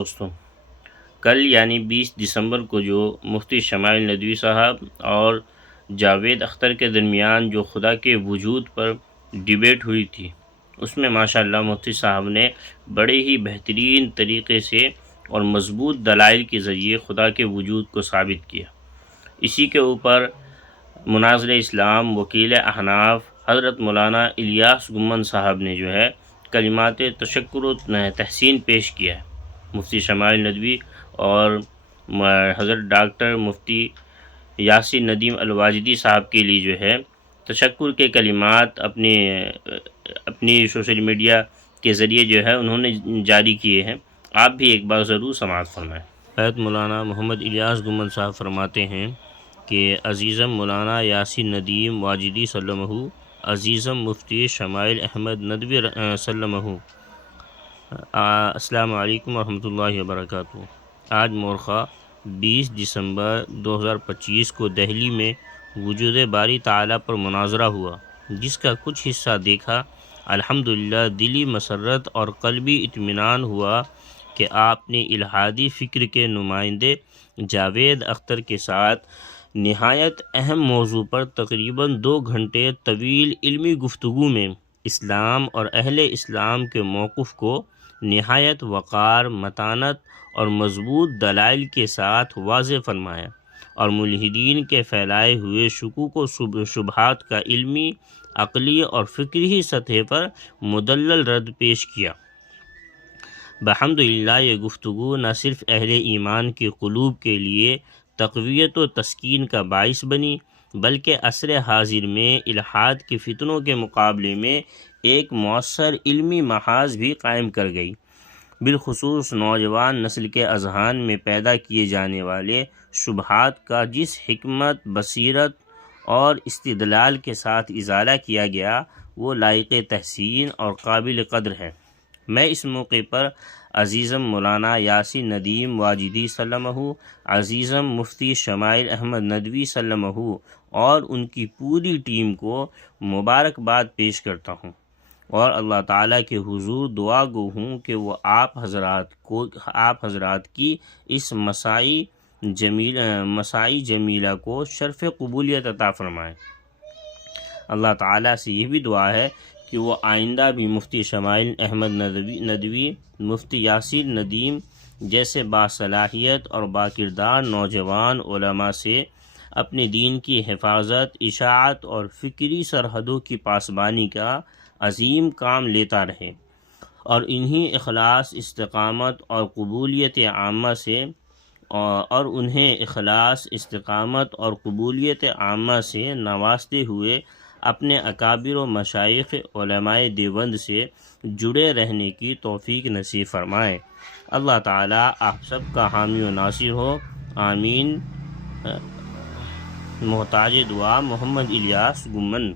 دوستوں، کل یعنی 20 دسمبر کو جو مفتی شمائل ندوی صاحب اور جاوید اختر کے درمیان جو خدا کے وجود پر ڈیبیٹ ہوئی تھی، اس میں ماشاءاللہ مفتی صاحب نے بڑے ہی بہترین طریقے سے اور مضبوط دلائل کے ذریعے خدا کے وجود کو ثابت کیا۔ اسی کے اوپر مناظر اسلام وکیل احناف حضرت مولانا الیاس گمن صاحب نے جو ہے کلمات تشکر و تحسین پیش کیا ہے۔ مفتی شمائل ندوی اور حضرت ڈاکٹر مفتی یاسین ندیم الواجدی صاحب کے لیے جو ہے تشکر کے کلمات اپنی سوشل میڈیا کے ذریعے جو ہے انہوں نے جاری کیے ہیں۔ آپ بھی ایک بار ضرور سماعت فرمائیں۔ حضرت مولانا محمد الیاس گمن صاحب فرماتے ہیں کہ عزیزم مولانا یاسین ندیم واجدی سلمہ، عزیزم مفتی شمائل احمد ندوی سلمہ، السلام علیکم ورحمۃ اللہ وبرکاتہ۔ آج مورخہ 20 دسمبر 2025 کو دہلی میں وجود باری تعالیٰ پر مناظرہ ہوا، جس کا کچھ حصہ دیکھا۔ الحمدللہ دلی مسرت اور قلبی اطمینان ہوا کہ آپ نے الہادی فکر کے نمائندے جاوید اختر کے ساتھ نہایت اہم موضوع پر تقریباً 2 گھنٹے طویل علمی گفتگو میں اسلام اور اہل اسلام کے موقف کو نہایت وقار، متانت اور مضبوط دلائل کے ساتھ واضح فرمایا، اور ملحدین کے پھیلائے ہوئے شکوک و شبہات کا علمی، عقلی اور فکری سطح پر مدلل رد پیش کیا۔ بحمدللہ یہ گفتگو نہ صرف اہل ایمان کے قلوب کے لیے تقویت و تسکین کا باعث بنی، بلکہ عصر حاضر میں الحاد کے فتنوں کے مقابلے میں ایک مؤثر علمی محاذ بھی قائم کر گئی، بالخصوص نوجوان نسل کے اذہان میں پیدا کیے جانے والے شبہات کا جس حکمت، بصیرت اور استدلال کے ساتھ ازالہ کیا گیا وہ لائق تحسین اور قابل قدر ہے۔ میں اس موقع پر عزیزم مولانا یاسین ندیم واجدی سلمہ، عزیزم مفتی شمائل احمد ندوی سلمہ اور ان کی پوری ٹیم کو مبارکباد پیش کرتا ہوں، اور اللہ تعالیٰ کے حضور دعا گو ہوں کہ وہ آپ حضرات کی اس مساعی جمیلہ کو شرف قبولیت عطا فرمائے۔ اللہ تعالیٰ سے یہ بھی دعا ہے کہ وہ آئندہ بھی مفتی شمائل احمد ندوی، مفتی یاسین ندیم جیسے باصلاحیت اور باکردار نوجوان علماء سے اپنے دین کی حفاظت، اشاعت اور فکری سرحدوں کی پاسبانی کا عظیم کام لیتا رہے، اور انہیں اخلاص، استقامت اور قبولیت عامہ سے نوازتے ہوئے اپنے اکابر و مشائخ علماء دیوبند سے جڑے رہنے کی توفیق نصیب فرمائے۔ اللہ تعالیٰ آپ سب کا حامی و ناصر ہو، آمین۔ محتاج دعا محمد الیاس گمن۔